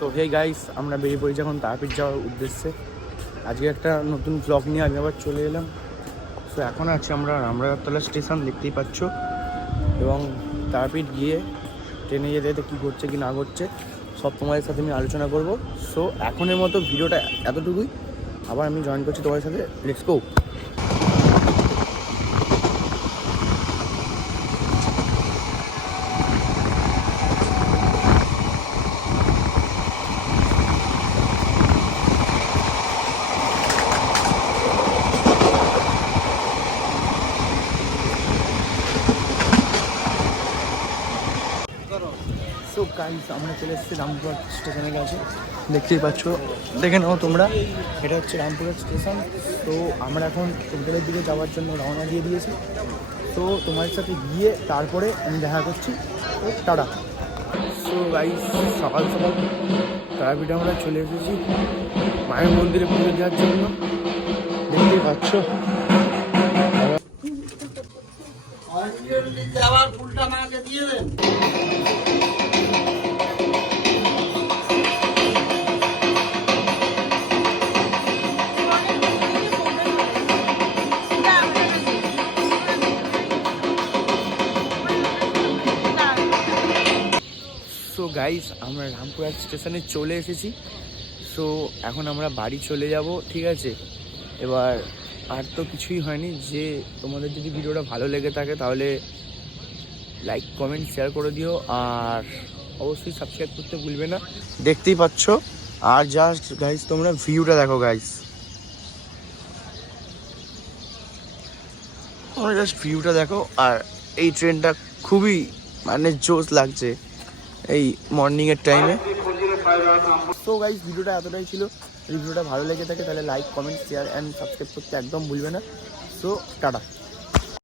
So hey guys, আমরা বেরিয়ে পড়েছি এখন তারাপীঠ যাওয়ার উদ্দেশ্যে। আজকে একটা নতুন ব্লগ নিয়ে আমি আবার চলে এলাম। সো এখন আছি আমরা রামরাজাতলা স্টেশন, দেখতেই পাচ্ছ। এবং তারাপীঠ গিয়ে ট্রেনে যেতে যেতে কী ঘটছে কি না ঘটছে সব তোমাদের সাথে আমি আলোচনা করব। সো এখনের মতো ভিডিওটা এতটুকুই, আবার আমি জয়েন করছি তোমাদের সাথে। Let's go. সো গাইস, আমরা চলে এসেছি রামপুরহাট স্টেশনের কাছে, দেখতেই পাচ্ছ। দেখে নাও তোমরা, এটা হচ্ছে রামপুরহাট স্টেশন। তো আমরা এখন হোটেলের দিকে যাওয়ার জন্য রওনা দিয়ে দিয়েছি। তো তোমাদের সাথে গিয়ে তারপরে আমি দেখা করছি। তো টাটা। সো গাইস, সকাল সকাল তারাপীঠে আমরা চলে এসেছি মায়ের মন্দিরে পুজো দেওয়ার জন্য, দেখতেই পাচ্ছ। ফুলটা মাকে দিয়ে দেন। সো গাইস, আমরা রামপুরহাট স্টেশনে চলে এসেছি। সো এখন আমরা বাড়ি চলে যাব, ঠিক আছে। এবার আর তো কিছুই হয়নি, যে তোমাদের যদি ভিডিওটা ভালো লেগে থাকে তাহলে লাইক কমেন্ট শেয়ার করে দিও, আর অবশ্যই সাবস্ক্রাইব করতে ভুলবে না। দেখতেই পাচ্ছ। আর জাস্ট গাইস তোমরা ভিউটা দেখো গাইস, তোমরা জাস্ট ভিউটা দেখো। আর এই ট্রেনটা খুবই মানে জোশ লাগছে এই মর্নিংয়ের টাইমে। সো গাইস, ভিডিওটা এতটাই ছিল। যদি ভিডিওটা ভালো লেগে থাকে তাহলে like comment share and subscribe করতে একদম ভুলবে না। So tata.